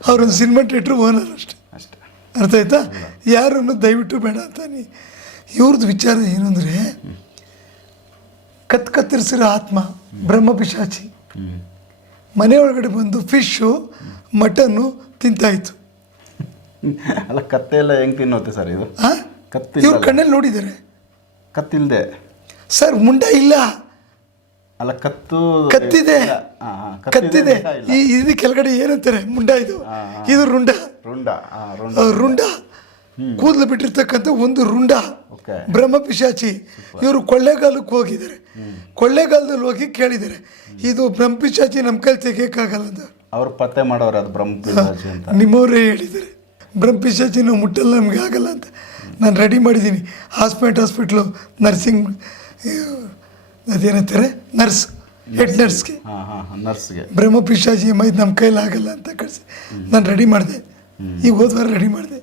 ಅವರೊಂದು cinema theatre owner ಅಷ್ಟೇ. ಅಷ್ಟೇ. ಅರ್ಥ ಆಯ್ತಾ? ಯಾರನ್ನು ದಯವಿಟ್ಟು ಬೇಡ ಅಂತಾನೆ ಇವ್ರದ್ದು ವಿಚಾರ ಏನು ಅಂದರೆ ಕತ್ ಕತ್ತರಿಸಿರೋ ಆತ್ಮ ಬ್ರಹ್ಮ ಪಿಶಾಚಿ ಮನೆ ಒಳಗಡೆ ಬಂದು ಫಿಶ್ಶು ಮಟನ್ನು ತಿಂತಾಯಿತು ಅಲ್ಲ ಕತ್ತೆ ಎಲ್ಲ ಹೆಂಗೆ ತಿನ್ನುತ್ತೆ ಸರ್ ಇದು? ಹಾಂ ಕತ್ತಿಲ್ಲ ಇವ್ರ ಕಣ್ಣಲ್ಲಿ ನೋಡಿದ್ದಾರೆ. ಕತ್ತಿಲ್ಲದೆ ಸರ್ ಮುಂಡ ಇಲ್ಲ. ಅಲ್ಲ ಕತ್ತು ಕತ್ತಿದೆ. ಕತ್ತಿದೆ ಈ ಇದು ಕೆಳಗಡೆ ಏನಂತಾರೆ? ಮುಂಡ ಇದು. ಇದು ರುಂಡ. ರುಂಡ. ರುಂಡ. ಕೂದಲು ಬಿಟ್ಟಿರ್ತಕ್ಕಂಥ ಒಂದು ರುಂಡ. ಬ್ರಹ್ಮ ಪಿಶಾಚಿ. ಇವರು ಕೊಳ್ಳೇಗಾಲಕ್ಕೆ ಹೋಗಿದ್ದಾರೆ. ಕೊಳ್ಳೇಗಾಲದಲ್ಲಿ ಹೋಗಿ ಕೇಳಿದ್ದಾರೆ. ಇದು ಬ್ರಹ್ಮ ಪಿಶಾಚಿ ನಮ್ಮ ಕೈಲಿ ತೆಗಿಯೋಕ್ಕಾಗಲ್ಲ ಅಂತ. ಅವ್ರು ಪತ್ತೆ ಮಾಡೋರು ಅದು ಬ್ರಹ್ಮ ಪಿಶಾಚಿ ಅಂತ. ನಿಮ್ಮವರೇ ಹೇಳಿದ್ದಾರೆ. ಬ್ರಹ್ಮ ಪಿಶಾಚಿ ನಾವು ಮುಟ್ಟಲ್ಲ ನಮಗೆ ಆಗಲ್ಲ ಅಂತ. ನಾನು ರೆಡಿ ಮಾಡಿದ್ದೀನಿ. ಹಾಸ್ಪಿಟ್ ಹಾಸ್ಪಿಟ್ಲು ನರ್ಸಿಂಗ್ ಅದೇನಂತಾರೆ? ನರ್ಸ್. ಹೆಡ್ ನರ್ಸ್ಗೆ ಬ್ರಹ್ಮ ಪಿಶಾಚಿ ಮೈದ್ ನಮ್ಮ ಕೈಲಾಗಲ್ಲ ಅಂತ ಕಳಿಸಿ. ನಾನು ರೆಡಿ ಮಾಡಿದೆ. ಈಗ ಹೋದ್ವಾರ ರೆಡಿ ಮಾಡಿದೆ.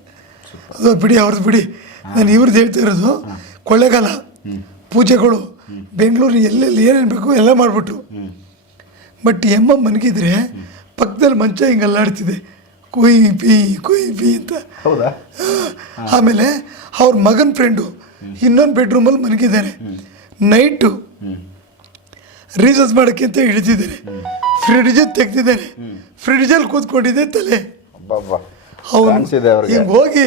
ಅದು ಬಿಡಿ ಅವ್ರದ್ದು ಬಿಡಿ. ನಾನು ಇವ್ರದ್ದು ಹೇಳ್ತಾ ಇರೋದು ಕೊಳ್ಳೆಗಾಲ ಪೂಜೆಗಳು ಬೆಂಗಳೂರು ಎಲ್ಲೆಲ್ಲಿ ಏನೇನು ಬೇಕು ಎಲ್ಲ ಮಾಡಿಬಿಟ್ಟು. ಬಟ್ ಎಮ್ಮ ಮನಗಿದ್ರೆ ಪಕ್ಕದಲ್ಲಿ ಮಂಚ ಹಿಂಗೆ ಅಲ್ಲಾಡ್ತಿದೆ ಕುಯ್ ಪಿ ಕುಯ್ ಪಿ ಅಂತ. ಆಮೇಲೆ ಅವ್ರ ಮಗನ ಫ್ರೆಂಡು ಇನ್ನೊಂದು ಬೆಡ್ರೂಮಲ್ಲಿ ಮನಗಿದ್ದಾನೆ ನೈಟು ರೀಸರ್ಚ್ ಮಾಡೋಕ್ಕಿಂತ ಅಂತ ಇಳಿದಿದ್ದಾನೆ ಫ್ರಿಡ್ಜ್ ತೆಗ್ದಿದ್ದೇನೆ. ಫ್ರಿಡ್ಜಲ್ಲಿ ಕೂತ್ಕೊಂಡಿದೆ ತಲೆ. ಅವನು ಹಿಂಗೆ ಹೋಗಿ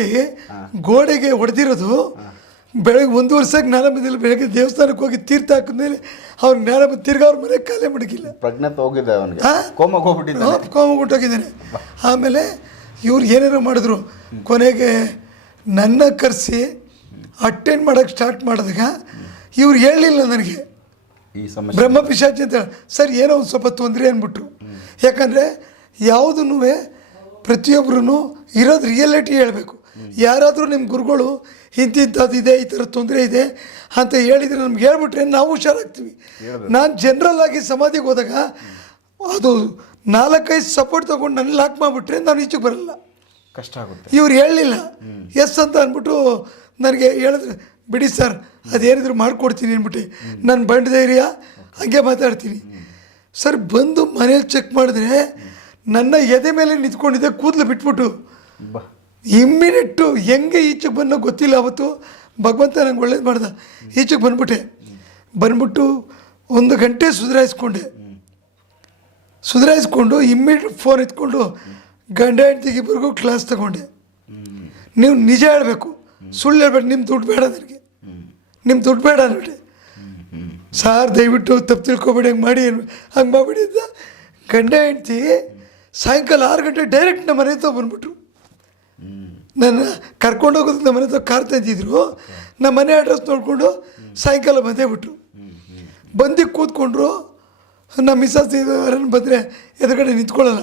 ಗೋಡೆಗೆ ಹೊಡೆದಿರೋದು ಬೆಳಗ್ಗೆ ಒಂದು ವರ್ಷಕ್ಕೆ ಜ್ಞಾನ ಬಂದಿಲ್ಲ ಬೆಳಗ್ಗೆ ದೇವಸ್ಥಾನಕ್ಕೆ ಹೋಗಿ ತೀರ್ಥ ಹಾಕಿದ್ಮೇಲೆ ಅವ್ರ ಜ್ಞಾನ ಬಂದು ತಿರ್ಗ ಅವ್ರ ಮನೆ ಕಾಲೇ ಮಡಗಿಲ್ಲ. ಪ್ರಜ್ಞಾತ್ ಹೋಗಿದೆ ಅವನಿಗೆ? ಕೋಮಕ್ಕೆ ಹೋಗ್ಬಿಟ್ಟಿದ್ದಾನೆ. ಕೋಮಗುಟ್ಟೋಗಿದ್ದಾನೆ ಆಮೇಲೆ ಇವ್ರು ಏನೇನೋ ಮಾಡಿದ್ರು. ಕೊನೆಗೆ ನನ್ನ ಕರೆಸಿ ಅಟೆಂಡ್ ಮಾಡೋಕ್ಕೆ ಸ್ಟಾರ್ಟ್ ಮಾಡಿದಾಗ ಇವ್ರು ಹೇಳಲಿಲ್ಲ ನನಗೆ. ಈ ಸಮಸ್ಯೆ. ಬ್ರಹ್ಮ ಪಿಶಾಚಿ ಅಂತ ಹೇಳಿ. ಸರ್ ಏನೋ ಒಂದು ಸ್ವಲ್ಪ ತೊಂದರೆ ಅಂದ್ಬಿಟ್ರು ಯಾಕಂದರೆ ಯಾವುದನ್ನು ಪ್ರತಿಯೊಬ್ಬರೂ ಇರೋದು ರಿಯಾಲಿಟಿ ಹೇಳಬೇಕು. ಯಾರಾದರೂ ನಿಮ್ಮ ಗುರುಗಳು ಇಂತಿಂಥದ್ದು ಇದೆ ಈ ಥರ ತೊಂದರೆ ಇದೆ ಅಂತ ಹೇಳಿದರೆ ನಮ್ಗೆ ಹೇಳ್ಬಿಟ್ರೆ ನಾವು ಹುಷಾರಾಗ್ತೀವಿ. ನಾನು ಜನರಲ್ ಆಗಿ ಸಮಾಧಿಗೆ ಹೋದಾಗ ಅದು ನಾಲ್ಕೈದು ಸಪೋರ್ಟ್ ತೊಗೊಂಡು ನನ್ನ ಲಾಕ್ ಮಾಡಿಬಿಟ್ರೆ ನಾನು ಈಚೆಗೆ ಬರಲ್ಲ. ಕಷ್ಟ ಆಗುತ್ತೆ. ಇವ್ರು ಹೇಳಲಿಲ್ಲ. ಎಸ್ ಅಂತ ಅಂದ್ಬಿಟ್ಟು ನನಗೆ ಹೇಳಿದ್ರೆ. ಬಿಡಿ ಸರ್ ಅದೇನಿದ್ರು ಮಾಡಿಕೊಡ್ತೀನಿ ಅಂದ್ಬಿಟ್ಟು. ನಾನು ಬಂಡ ಧೈರ್ಯ ಹಂಗೆ ಮಾತಾಡ್ತೀನಿ. ಸರ್ ಬಂದು ಮನೇಲಿ ಚೆಕ್ ಮಾಡಿದ್ರೆ ನನ್ನ ಎದೆ ಮೇಲೆ ನಿಂತ್ಕೊಂಡಿದ್ದೆ ಕೂದಲು ಬಿಟ್ಬಿಟ್ಟು. ಬಾ. ಇಮ್ಮಿಡಿಯೇಟು ಹೆಂಗೆ ಈಚೆಗೆ ಬಂದೋ ಗೊತ್ತಿಲ್ಲ ಅವತ್ತು. ಭಗವಂತ ನಂಗೆ ಒಳ್ಳೇದು ಮಾಡ್ದ. ಈಚೆಗೆ ಬಂದ್ಬಿಟ್ಟೆ. ಬಂದ್ಬಿಟ್ಟು ಒಂದು ಗಂಟೆ ಸುಧಾರಿಸ್ಕೊಂಡೆ. ಸುಧಾರಿಸ್ಕೊಂಡು ಇಮ್ಮಿಡಿಯೇಟ್ ಫೋನ್ ಎತ್ಕೊಂಡು ಗಂಡ ಹೆಂಡ್ತಿಗಿಬ್ಬರಿಗೂ ಕ್ಲಾಸ್ ತಗೊಂಡೆ. ನೀವು ನಿಜ ಹೇಳಬೇಕು. ಸುಳ್ಳು ಹೇಳ್ಬೇಡಿ ನಿಮ್ಮ ದುಡ್ಡು ಬೇಡ ನನಗೆ. ನಿಮ್ಮ ದುಡ್ಡು ಬೇಡ ನೋಡಿ. ಸಾರ್ ದಯವಿಟ್ಟು ತಪ್ಪು ತಿಳ್ಕೊಬೇಡಿ, ಹಂಗೆ ಮಾಡಿ ಹಂಗೆ ಅಂತ. ಗಂಡ ಹೆಂಡ್ತಿ ಸಾಯಂಕಾಲ ಆರು ಗಂಟೆ ಡೈರೆಕ್ಟ್ ನಮ್ಮ ಮನೆ ಹತ್ರ ಬಂದ್ಬಿಟ್ರು. ನನ್ನ ಹೋಗೋದಕ್ಕೆ ನಮ್ಮ ಮನೆ ಹತ್ರ ಕಾರ್ ತಂದಿದ್ರು. ನಮ್ಮ ಮನೆ ಅಡ್ರೆಸ್ ನೋಡಿಕೊಂಡು ಸಾಯಂಕಾಲ ಬಂದೇ ಬಿಟ್ರು. ಬಂದು ಕೂತ್ಕೊಂಡ್ರು, ನಮ್ಮ ಮಿಸ್ಸಸ್ ಬಂದರೆ ಎದುರುಗಡೆ ನಿಂತ್ಕೊಳ್ಳಲ್ಲ.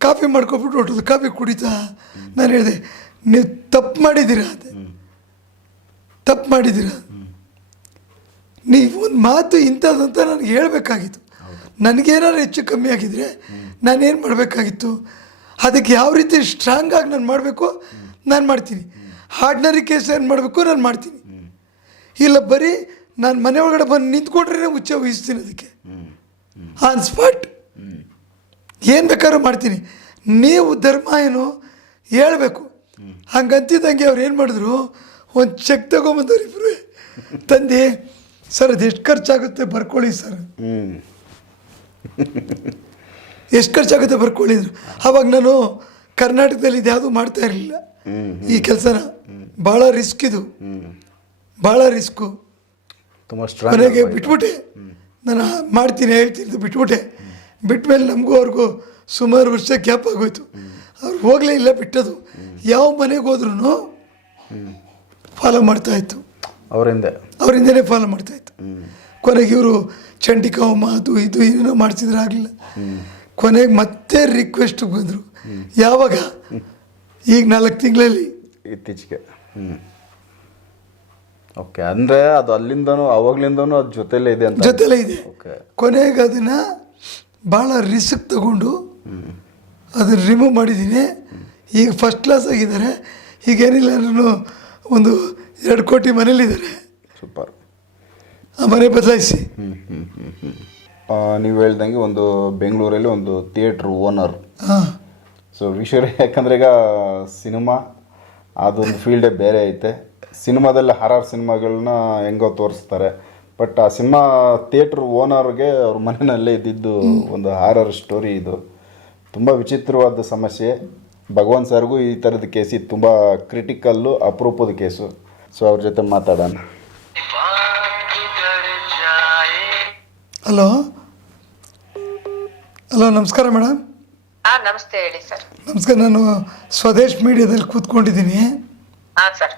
ಕಾಫಿ ಮಾಡ್ಕೊಬಿಟ್ಟು ಹೊಟ್ಟದು ಕಾಫಿ ಕುಡಿತಾ ನಾನು ಹೇಳಿದೆ, ನೀವು ತಪ್ಪು ಮಾಡಿದ್ದೀರಾ? ಅಂದೆ ತಪ್ಪು ಮಾಡಿದ್ದೀರ? ನೀವು ಒಂದು ಮಾತು ಇಂಥದ್ದಂತ ನನಗೆ ಹೇಳಬೇಕಾಗಿತ್ತು. ನನಗೇನಾದ್ರು ಹೆಚ್ಚು ಕಮ್ಮಿ ಆಗಿದ್ರೆ ನಾನೇನು ಮಾಡಬೇಕಾಗಿತ್ತು? ಅದಕ್ಕೆ ಯಾವ ರೀತಿ ಸ್ಟ್ರಾಂಗ್ ಆಗಿ ನಾನು ಮಾಡಬೇಕು ನಾನು ಮಾಡ್ತೀನಿ. ಹಾರ್ಡ್ನರಿ ಕೇಸ್ ಏನು ಮಾಡಬೇಕು ನಾನು ಮಾಡ್ತೀನಿ. ಇಲ್ಲ, ಬರೀ ನಾನು ಮನೆ ಒಳಗಡೆ ಬಂದು ನಿಂತ್ಕೊಂಡ್ರೆ ಹುಚ್ಚ ವಹಿಸ್ತೀನಿ ಅದಕ್ಕೆ. ಆನ್ ಸ್ಪಾಟ್ ಏನು ಬೇಕಾದ್ರೂ ಮಾಡ್ತೀನಿ. ನೀವು ಧರ್ಮ ಏನು ಹೇಳಬೇಕು. ಹಂಗಂತಿದ್ದಂಗೆ ಅವ್ರು ಏನು ಮಾಡಿದ್ರು? ಒಂದು ಚೆಕ್ ತಗೊಂಬಂದವ್ರು ಇಬ್ಬರು ತಂದೆ ಸರ್ ಅದು ಎಷ್ಟು ಖರ್ಚಾಗುತ್ತೆ ಬರ್ಕೊಳ್ಳಿ ಸರ್. ಎಷ್ಟು ಖರ್ಚಾಗುತ್ತೆ ಬರ್ಕೊಳ್ಳಿದ್ರು ಅವಾಗ ನಾನು ಕರ್ನಾಟಕದಲ್ಲಿ ಇದ್ಯಾವುದು ಯಾವುದೂ ಮಾಡ್ತಾ ಇರಲಿಲ್ಲ. ಈ ಕೆಲಸನ. ಭಾಳ ರಿಸ್ಕ್ ಇದು. ಭಾಳ ರಿಸ್ಕು. ಮನೆಗೆ ಬಿಟ್ಬಿಟ್ಟೆ. ನಾನು ಮಾಡ್ತೀನಿ ಹೇಳ್ತೀನಿ ಬಿಟ್ಬಿಟ್ಟೆ. ಬಿಟ್ಮೇಲೆ ನಮಗೂ ಅವ್ರಿಗೂ ಸುಮಾರು ವರ್ಷ ಗ್ಯಾಪ್ ಆಗೋಯ್ತು. ಅವ್ರು ಹೋಗಲೇ ಇಲ್ಲ ಬಿಟ್ಟದು ಯಾವ ಮನೆಗೆ ಹೋದ್ರೂ ಹ್ಞೂ ಮಾಡ್ತಾ ಇತ್ತು. ಅವರಿಂದ. ಅವರಿಂದನೇ ಫಾಲೋ ಮಾಡ್ತಾ ಇತ್ತು. ಕೊನೆಗೆ ಇವರು ಚಂಡಿಕಾವಮ್ಮ ಅದು ಇದು ಏನೇನೋ ಮಾಡ್ತಿದ್ರೆ ಆಗಲಿಲ್ಲ. ಕೊನೆಗೆ ಮತ್ತೆ ರಿಕ್ವೆಸ್ಟ್ ಬಂದರು. ಯಾವಾಗ? ಈಗ ನಾಲ್ಕು ತಿಂಗಳಲ್ಲಿ. ಇತ್ತೀಚೆಗೆ. ಹ್ಞೂ ಓಕೆ ಅಂದರೆ ಅದು ಅಲ್ಲಿಂದನೂ ಅವಾಗ್ಲಿಂದನೂ ಅದು ಜೊತೆಲೇ ಇದೆ ಅಂತ ಜೊತೆಲೇ ಇದೆ. ಓಕೆ ಕೊನೆಗೆ ಅದನ್ನು ಭಾಳ ರಿಸ್ಕ್ ತಗೊಂಡು ಅದನ್ನು ರಿಮೂವ್ ಮಾಡಿದ್ದೀನಿ. ಈಗ ಫಸ್ಟ್ ಕ್ಲಾಸ್ ಆಗಿದ್ದಾರೆ. ಈಗೇನಿಲ್ಲ ನಾನು ಒಂದು ಎರಡು ಕೋಟಿ ಮನೇಲಿದ್ದಾರೆ ಸೂಪರ್. ಆ ಮನೆ ಬದಲಾಯಿಸಿ. ನೀವು ಹೇಳ್ದಂಗೆ ಒಂದು ಬೆಂಗಳೂರಲ್ಲಿ ಒಂದು ಥಿಯೇಟ್ರ್ ಓನರ್. ಹಾಂ ಸೊ ಸೊ ವಿಷಯ ಯಾಕಂದ್ರೆ ಈಗ ಸಿನಿಮಾ ಅದೊಂದು ಫೀಲ್ಡೇ ಬೇರೆ ಐತೆ. ಸಿನಿಮಾದಲ್ಲಿ ಹರಾರ್ ಸಿನಿಮಾಗಳನ್ನ ಹೆಂಗೋ ತೋರಿಸ್ತಾರೆ. ಬಟ್ ಆ ಸಿನಿಮಾ ಥಿಯೇಟ್ರ್ ಓನರ್ಗೆ ಅವ್ರ ಮನೆಯಲ್ಲೇ ಇದ್ದಿದ್ದು ಒಂದು ಹಾರರ್ ಸ್ಟೋರಿ ಇದು. ತುಂಬ ವಿಚಿತ್ರವಾದ ಸಮಸ್ಯೆ. ಭಗವಾನ್ ಸರ್ಗೂ ಈ ಥರದ ಕೇಸ್ ಇದು ತುಂಬ ಕ್ರಿಟಿಕಲ್ಲು ಅಪರೂಪದ ಕೇಸು. ಸೊ ಅವ್ರ ಜೊತೆ ಮಾತಾಡೋಣ. ಹಲೋ ಹಲೋ ನಮಸ್ಕಾರ ಮೇಡಮ್. ಹಾ ನಮಸ್ತೆ ಹೇಳಿ ಸರ್. ನಮಸ್ಕಾರ ನಾನು ಸ್ವದೇಶ್ ಮೀಡಿಯಾದಲ್ಲಿ ಕೂತ್ಕೊಂಡಿದ್ದೀನಿ. ಹಾ ಸರ್.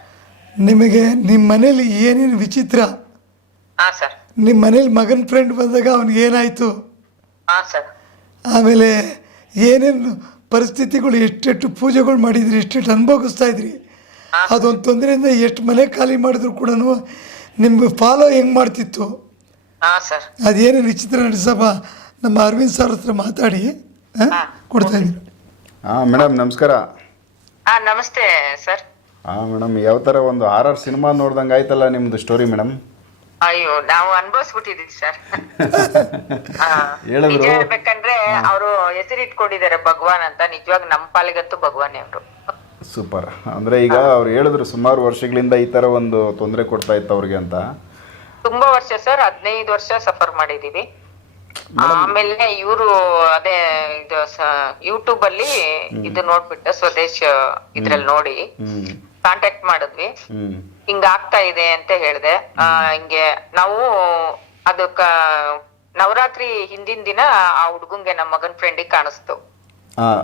ನಿಮಗೆ ನಿಮ್ಮ ಮನೇಲಿ ಏನೇನು ವಿಚಿತ್ರ? ಹಾ ಸರ್. ನಿಮ್ಮ ಮನೇಲಿ ಮಗನ ಫ್ರೆಂಡ್ ಬಂದಾಗ ಅವ್ನಿಗೆ ಏನಾಯಿತು? ಹಾ ಸರ್. ಆಮೇಲೆ ಏನೇನು ಪರಿಸ್ಥಿತಿಗಳು ಎಷ್ಟೆಷ್ಟು ಪೂಜೆಗಳು ಮಾಡಿದ್ರಿ ಎಷ್ಟೆಷ್ಟು ಅನುಭವಿಸ್ತಾ ಇದ್ರಿ? ಅದೊಂದು ತೊಂದರೆಯಿಂದ ಎಷ್ಟು ಮನೆ ಖಾಲಿ ಮಾಡಿದ್ರು ಕೂಡ ನಿಮ್ಗೆ ಫಾಲೋ ಹೆಂಗೆ ಮಾಡ್ತಿತ್ತು? ಅದೇನು ವಿಚಿತ್ರ ನಡೆಸಪ್ಪ ನಮ್ಮ ಅರವಿಂದ್ ಸರ್ ಹತ್ರ ಮಾತಾಡಿ ಕೊಡ್ತಾ ಇದ್ರು ಹಾಂ ಮೇಡಮ್ ನಮಸ್ಕಾರ. ಹಾ ನಮಸ್ತೆ ಸರ್ ಹಾಂ ಮೇಡಮ್ ಯಾವ ಥರ ಒಂದು ಆರ್ ಆರ್ ಸಿನಿಮಾ ನೋಡ್ದಂಗೆ ಆಯ್ತಲ್ಲ ನಿಮ್ದು ಸ್ಟೋರಿ ಮೇಡಮ್ ಅಯ್ಯೋ ನಾವು ಅನ್ಭವಿಸ್ಬಿಟ್ಟಿದೀವಿ ಸರ್. ಹೇಳಿದ್ರು. ನಿಜ ಹೇಳ್ಬೇಕಂದ್ರೆ ಅವರು ಹೆಸರು ಇಟ್ಕೊಂಡಿದ್ದಾರೆ ಭಗವಾನ್ ಅಂತ. ನಿಜವಾಗ ನಮ್ಮ ಪಾಲಿಗಂತೂ ಭಗವಾನೇ ಅವರು. ಸೂಪರ್. ಅಂದ್ರೆ ಈಗ ಅವ್ರು ಹೇಳಿದ್ರು ಸುಮಾರು ವರ್ಷಗಳಿಂದ ಈ ತರ ಒಂದು ತೊಂದರೆ ಕೊಡ್ತಾ ಇತ್ತು ಅವ್ರಿಗೆ ಅಂತ. ತುಂಬಾ ವರ್ಷ ಸರ್ ಹದಿನೈದು ವರ್ಷ ಸಫರ್ ಮಾಡಿದೀವಿ. ಆಮೇಲೆ ಇವರು ಅದೇ ಇದು ಯೂಟ್ಯೂಬ್ ಅಲ್ಲಿ ಇದು ನೋಡ್ಬಿಟ್ಟು ಸ್ವದೇಶ ಇದ್ರಲ್ಲಿ ನೋಡಿ. ಹ್ಞೂ ಕಾಂಟ್ಯಾಕ್ಟ್ ಮಾಡಿದ್ವಿ. ಹಿಂಗ ಆಗ್ತಾ ಇದೆ ಅಂತ ಹೇಳ್ದೆ. ಹಿಂಗೆ ನಾವು ಅದಕ್ಕ ನವರಾತ್ರಿ ಹಿಂದಿನ ದಿನ ಆ ಹುಡ್ಗಂಗೆ ನಮ್ಮ ಮಗನ್ ಫ್ರೆಂಡಿಗೆ ಕಾಣಿಸ್ತು.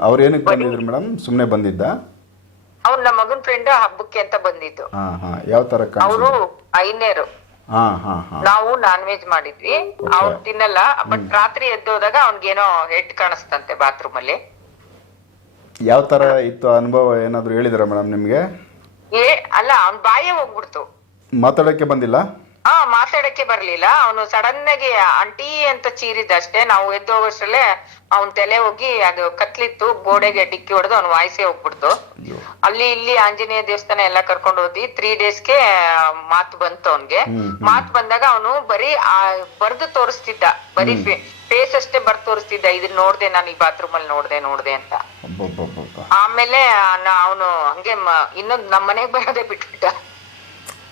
ಅವ್ರ ಏನಕ್ಕೆ ಬಂದಿದ್ರು ಮೇಡಮ್ ಸುಮ್ಮನೆ ಬಂದಿದ್ದ? ಅವ್ರು ನಮ್ಮ ಮಗನ್ ಫ್ರೆಂಡ್ ಹಬ್ಬಕ್ಕೆ ಅಂತ ಬಂದಿದ್ದು. ಯಾವ ತರ ಅವರು ಐನೇರು. ಹಾಂ ಹಾಂ ಹಾಂ. ನಾವು ನಾನ್ ವೆಜ್ ಮಾಡಿದ್ವಿ ಅವ್ರು ತಿನ್ನಲ್ಲ ಬಟ್ ರಾತ್ರಿ ಎದ್ದೋದಾಗ ಅವ್ನ್ಗೇನೋ ಹೆಡ್ ಕಾಣಿಸ್ತಂತೆ ಬಾತ್ರೂಮ್ ಅಲ್ಲಿ. ಯಾವ ತರ ಇತ್ತು ಅನುಭವ? ಏನಾದ್ರು ಹೇಳಿದ್ರ ಮೇಡಮ್ ನಿಮಗೆ? ಏ ಅಲ್ಲ ಅವ್ನ್ ಬಾಯೇ ಹೋಗ್ಬಿಡ್ತು. ಮಾತಾಡಕ್ಕೆ ಬಂದಿಲ್ಲ? ಹಾ ಮಾತಾಡಕ್ಕೆ ಬರ್ಲಿಲ್ಲ. ಅವನು ಸಡನ್ ಆಗಿ ಆಂಟಿ ಅಂತ ಚೀರಿದ ಅಷ್ಟೇ. ನಾವು ಎದ್ದು ಹೋಗೋಷ್ಟ್ರಲ್ಲೇ ಅವನ್ ತಲೆ ಹೋಗಿ ಅದು ಕತ್ಲಿತ್ತು ಗೋಡೆಗೆ ಡಿಕ್ಕಿ ಹೊಡೆದು ಅವ್ನ ವಾಯ್ಸೇ ಹೋಗ್ಬಿಡ್ತು. ಅಲ್ಲಿ ಇಲ್ಲಿ ಆಂಜನೇಯ ದೇವಸ್ಥಾನ ಎಲ್ಲ ಕರ್ಕೊಂಡು ಹೋದ್ವಿ. ತ್ರೀ ಡೇಸ್ಗೆ ಮಾತು ಬಂತು ಅವನ್ಗೆ. ಮಾತು ಬಂದಾಗ ಅವನು ಬರೀ ಆ ಬರ್ದು ತೋರಿಸ್ತಿದ್ದ. ಬರೀ ಫೇಸ್ ಅಷ್ಟೇ ಬರ್ದು ತೋರಿಸ್ತಿದ್ದ. ಇದನ್ನ ನೋಡ್ದೆ ನಾನು ಈ ಬಾತ್ರೂಮ್ ಅಲ್ಲಿ ನೋಡ್ದೆ ನೋಡ್ದೆ ಅಂತ. ಆಮೇಲೆ ಅವನು ಹಂಗೆ ಇನ್ನೊಂದ್ ನಮ್ ಮನೆಗ್ ಬರೋದೇ ಬಿಟ್ಬಿಟ್ಟ.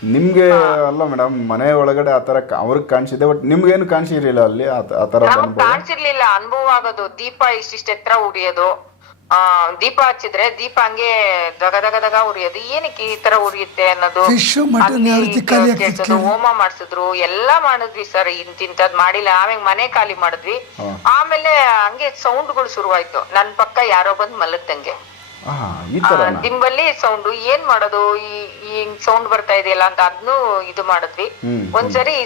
ನಿಮ್ಗೆ ಅಲ್ಲ ಮೇಡಮ್ ಮನೆ ಒಳಗಡೆ ಆ ತರ ಅವ್ರಿಗೆ ಕಾಣಿಸಿದೆ ಬಟ್ ನಿಮ್ಗೇನು ಕಾಣಿಸಿರ್ಲಿಲ್ಲ ಅಲ್ಲಿ ಆ ನಮಗ್ ಕಾಣಿಸಿರ್ಲಿಲ್ಲ ಅನುಭವ ಆಗೋದು. ದೀಪ ಇಷ್ಟಿಷ್ಟ ಎತ್ತರ ಉರಿಯೋದು ಆ ದೀಪ ಹಚ್ಚಿದ್ರೆ ದೀಪ ಹಂಗೆ ದಗ ದಗ ದಗ ಉರಿಯೋದು ಏನಕ್ಕೆ ಈ ತರ ಉರಿಯುತ್ತೆ ಅನ್ನೋದು? ಕೇಳ್ಸೋದು, ಹೋಮ ಮಾಡಿಸಿದ್ರು ಎಲ್ಲಾ ಮಾಡಿದ್ವಿ ಸರ್. ಇಂತಿಂತದ್ ಮಾಡಿಲ್ಲ. ಆಮೇಲೆ ಮನೆ ಖಾಲಿ ಮಾಡಿದ್ವಿ. ಆಮೇಲೆ ಹಂಗೆ ಸೌಂಡ್ಗಳು ಶುರುವಾಯ್ತು. ನನ್ ಪಕ್ಕ ಯಾರೋ ಬಂದ್ ಮಲಗ್ದಂಗೆ. ಈ ದಿಂಬಲ್ಲಿ ಸೌಂಡ್ ಏನ್ ಮಾಡೋದು? ಈ ಸೌಂಡ್ ಬರ್ತಾ ಇದೆಯಲ್ಲ ಅಂತ ಅದ್ನು ಇದು ಮಾಡಿದ್ವಿ. ಒಂದ್ಸರಿ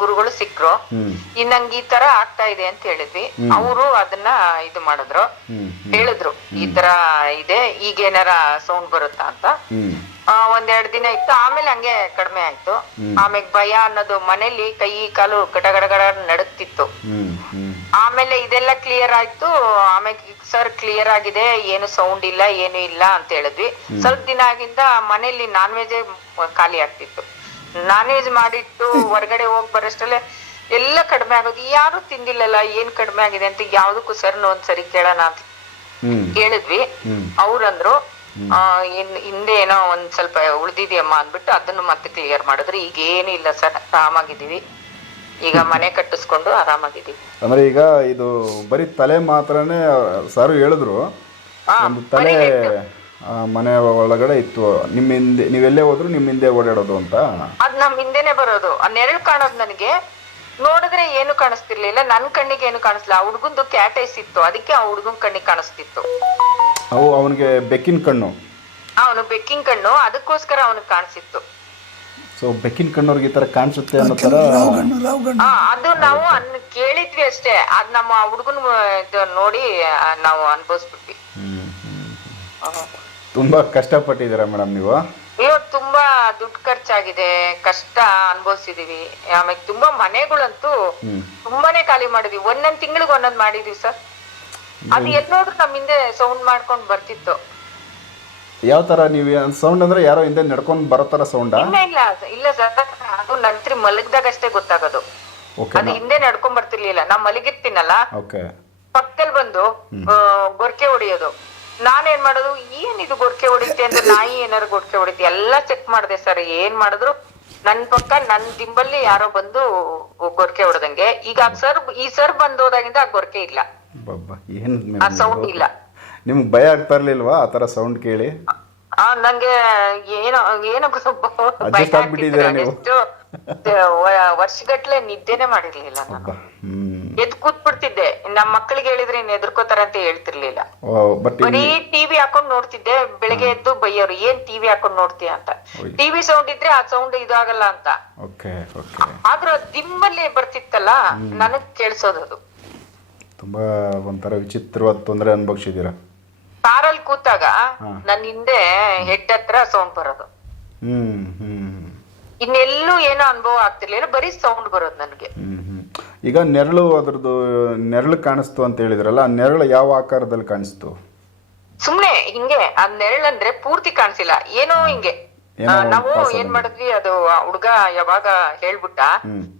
ಗುರುಗಳು ಸಿಕ್ರು. ಇನ್ನಂಗ್ ಈ ನಂಗೆ ಈ ತರ ಆಗ್ತಾ ಇದೆ ಅಂತ ಹೇಳಿದ್ವಿ. ಅವರು ಅದನ್ನ ಇದು ಮಾಡಿದ್ರು. ಹೇಳಿದ್ರು ಈ ತರ ಇದೆ ಈಗ ಏನಾರ ಸೌಂಡ್ ಬರುತ್ತಾ ಅಂತ. ಒಂದೆರಡು ದಿನ ಇತ್ತು. ಆಮೇಲೆ ಹಂಗೆ ಕಡಿಮೆ ಆಯ್ತು. ಆಮೇಲೆ ಭಯ ಅನ್ನೋದು ಮನೇಲಿ ಕೈ ಕಾಲು ಗಡಗಡಗಡ ಗಡ ಆಮೇಲೆ ಇದೆಲ್ಲ ಕ್ಲಿಯರ್ ಆಯ್ತು. ಆಮೇಲೆ ಸರ್ ಕ್ಲಿಯರ್ ಆಗಿದೆ. ಏನು ಸೌಂಡ್ ಇಲ್ಲ ಏನು ಇಲ್ಲ ಅಂತ ಹೇಳಿದ್ವಿ. ಸ್ವಲ್ಪ ದಿನ ಆಗಿಂದ ಮನೇಲಿ ನಾನ್ ವೆಜ್ ಖಾಲಿ ಆಗ್ತಿತ್ತು. ನಾನ್ ವೆಜ್ ಮಾಡಿಟ್ಟು ಹೊರಗಡೆ ಹೋಗಿ ಬರೋಷ್ಟಲ್ಲೇ ಎಲ್ಲ ಕಡಿಮೆ ಆಗೋದು. ಯಾರು ತಿಂದಿಲ್ಲಲ್ಲ ಏನ್ ಕಡಿಮೆ ಆಗಿದೆ ಅಂತ ಯಾವ್ದಕ್ಕೂ ಸರ್ನ ಒಂದ್ಸರಿ ಕೇಳೋಣ ಅಂತ ಕೇಳಿದ್ವಿ ಅವ್ರಂದ್ರು ಹಿಂದೆ ಏನೋ ಒಂದ್ ಸ್ವಲ್ಪ ಉಳ್ದಿದ್ಯಮ್ಮ ಅಂದ್ಬಿಟ್ಟು ಅದನ್ನು ಮತ್ತೆ ಕ್ಲಿಯರ್ ಮಾಡಿದ್ರು. ಈಗ ಇಲ್ಲ ಸರ್ ಆರಾಮಾಗಿದ್ದೀವಿ. ಈಗ ಮನೆ ಕಟ್ಟಿಸ್ಕೊಂಡು ಆರಾಮಾಗಿದ್ದೀವಿ. ಅಂದ್ರೆ ಈಗ ಇದು ಬರೀ ತಲೆ ಮಾತ್ರನೇ ಸರ್ ಹೇಳಿದ್ರು. ಒಂದು ತಲೆ ಮನೆ ಒಳಗಡೆ ಇತ್ತು. ನಿಮ್ಮ ಹಿಂದೆ ನೀವೆಲ್ಲೇ ಹೋದ್ರು ನಿಮ್ಮ ಹಿಂದೆ ಓಡಾಡೋದು ಅಂತ? ಅದ್ ನಮ್ ಹಿಂದೆನೆ ಬರೋದು. ಆ ನೆರಳು ಕಾಣೋದು ನನಗೆ. ನೋಡಿದ್ರೆ ಏನು ಕಾಣಿಸ್ತಿರ್ಲಿಲ್ಲ. ನನ್ ಕಣ್ಣಿಗೆ ಏನು ಕಾಣಿಸ್ಲಿಲ್ಲ. ಆ ಹುಡ್ಗಂದು ಕ್ಯಾಟ್ ಐಸ್ ಇತ್ತು. ಅದಕ್ಕೆ ಆ ಹುಡುಗನ್ ಕಣ್ಣಿಗೆ ಕಾಣಿಸ್ತಿತ್ತು. ಅವು ಅವನಿಗೆ ಬೆಕ್ಕಿನ ಕಣ್ಣು. ಅವನು ಬೆಕ್ಕಿನ ಕಣ್ಣು. ಅದಕ್ಕೋಸ್ಕರ ಅವನಿಗೆ ಕಾಣಿಸಿತ್ತು. ಸೊ ಬೆಕ್ಕಿನ ಕಣ್ಣವ್ರಿಗೆ ಈ ತರ ಕಾಣಿಸುತ್ತೆ ಅನ್ನೋ ಗಣ್ಣು ಆ, ಅದು ನಾವು ಅನ್ ಕೇಳಿದ್ವಿ ಅಷ್ಟೇ. ಅದ್ ನಮ್ಮ ಹುಡುಗನ್ ಇದು ನೋಡಿ ಆ, ನಾವು ಅನ್ಭವಿಸ್ಬಿಟ್ವಿ. ತುಂಬಾ ಕಷ್ಟಪಟ್ಟಿದ್ದೀರಾ ಮೇಡಮ್ ನೀವು? ಇವತ್ತು ತುಂಬಾ ದುಡ್ಡು ಖರ್ಚಾಗಿದೆ. ಕಷ್ಟ ಅನ್ಭವಿಸಿದೀವಿ. ಆಮೇಲೆ ತುಂಬಾ ಮನೆಗಳಂತೂ ತುಂಬಾನೇ ಖಾಲಿ ಮಾಡಿದ್ವಿ. ಒಂದೊಂದ್ ತಿಂಗಳಿಗೆ ಒಂದೊಂದ್ ಮಾಡಿದ್ವಿ ಸರ್. ಅದು ಎದ್ ನೋಡ್ರು ನಮ್ ಹಿಂದೆ ಸೌಂಡ್ ಮಾಡ್ಕೊಂಡ್ ಬರ್ತಿತ್ತು. ಯಾವ ತರ ನೀವು ಸೌಂಡ್ ಅಂದ್ರೆ ಯಾರೋ ಹಿಂದೆ ನಡ್ಕೊಂಡು ಬರೋ ತರ ಸೌಂಡಾ ಇಲ್ಲ ಇಲ್ಲ ಇಲ್ಲ ಸರ್ ಅದು ನಂತರ ಮಲಗಿದಾಗ ಅಷ್ಟೇ ಗೊತ್ತಾಗೋದು. ಓಕೆ ಅದು ಹಿಂದೆ ನಡ್ಕೊಂಡ್ ಬರ್ತಿರ್ಲಿಲ್ಲ. ನಾ ಮಲಗಿರ್ತೀನಲ್ಲ? ಓಕೆ ಪಕ್ಕದಲ್ಲಿ ಬಂದು ಗೊರ್ಕೆ ಹೊಡಿಯೋದು. ನಾನೇನ್ ಮಾಡೋದು? ಏನ್ ಇದು ಗೊರ್ಕೆ ಹೊಡಿತೆ ಅಂದ್ರೆ ನಾಯಿ ಏನಾರು ಗೊರ್ಕೆ ಹೊಡಿತಿ? ಎಲ್ಲಾ ಚೆಕ್ ಮಾಡಿದೆ ಸರ್ ಏನ್ ಮಾಡಿದ್ರು? ನನ್ ಪಕ್ಕ ನನ್ ದಿಂಬಲ್ಲಿ ಯಾರೋ ಬಂದು ಗೊರ್ಕೆ ಹೊಡೆದಂಗೆ. ಈಗ ಸರ್ ಈ ಸರ್ ಬಂದೋದಾಗಿಂದ ಆ ಗೊರ್ಕೆ ಇಲ್ಲ. ಆ ಸೌಂಡ್ ಇಲ್ಲ. ನಿಮ್ಗೆ ಭಯ ಆಗ್ತಾ ಇರ್ಲಿಲ್ವಾ ಆ ಥರ ಸೌಂಡ್ ಕೇಳಿ? ಆ ನಂಗೆ ಏನೋ ಏನೋ Adjust ಆಗ್ಬಿಟ್ಟಿದ್ದೀರಾ ನೀವು? ವರ್ಷಗಟ್ಲೆ ನಿದ್ದೆನೆ ಮಾಡಿರ್ಲಿಲ್ಲ ನಾನು. ಕೂತ್ ಹ್ಮ್. ಎದ್ ಕೂತ್ಬಿಡ್ತಿದ್ದೆ. ನಮ್ ಮಕ್ಕಳಿಗೆ ಹೇಳಿದ್ರೆ ಇನ್ ಎದ್ರಕೋತಾರ ಅಂತ ಹೇಳ್ತಿರ್ಲಿಲ್ಲ. ಬಟ್ ಬರೀ ಟಿವಿ ಹಾಕೊಂಡ್ ನೋಡ್ತಿದ್ದೆ ಬೆಳಗ್ಗೆ ಎದ್ದು ಬೈಯೋರು ಏನ್ ಟಿವಿ ಹಾಕೊಂಡ್ ನೋಡ್ತೀಯ ಅಂತ. ಟಿವಿ ಸೌಂಡ್ ಇದ್ರೆ ಆ ಸೌಂಡ್ ಇದಾಗಲ್ಲ ಅಂತ. Okay okay. ಆದ್ರೂ ಅದ್ ದಿಂಬಲ್ಲಿ ಬರ್ತಿತ್ತಲ್ಲ ನನಗ್ ಕೇಳಿಸೋದು ತುಂಬ ಒಂಥರ ವಿಚಿತ್ರವಾದ ತೊಂದರೆ ಅನುಭವಿಸಿದ್ದೀರಾ? ಕಾರಲ್ಲಿ ಕೂತಾಗ ನನ್ನ ಹಿಂದೆ ಹೆಡ್ ಹತ್ರ ಸೌಂಡ್ ಬರೋದು. ಹ್ಮ್ ಹ್ಮ್. ಇನ್ನೆಲ್ಲೂ ಏನೋ ಅನುಭವ ಆಗ್ತಿರ್ಲಿಲ್ಲ ಬರೀ ಸೌಂಡ್ ಬರೋದು ನನ್ಗೆ. ಈಗ ನೆರಳು ಅದ್ರದ್ದು ನೆರಳು ಕಾಣಿಸ್ತು ಅಂತ ಹೇಳಿದ್ರಲ್ಲ ಆ ನೆರಳು ಯಾವ ಆಕಾರದಲ್ಲಿ ಕಾಣಿಸ್ತು? ಸುಮ್ನೆ ಹಿಂಗೆ ಆ ನೆರಳಂದ್ರೆ ಪೂರ್ತಿ ಕಾಣಿಸಿಲ್ಲ ಏನೋ ಹಿಂಗೆ. ಏನೋ ಆ, ನಾವು ಪಾಸ್ ಏನ್ ಮಾಡಿದ್ವಿ ಅದು ಹುಡ್ಗ ಯಾವಾಗ ಹೇಳ್ಬಿಟ್ಟ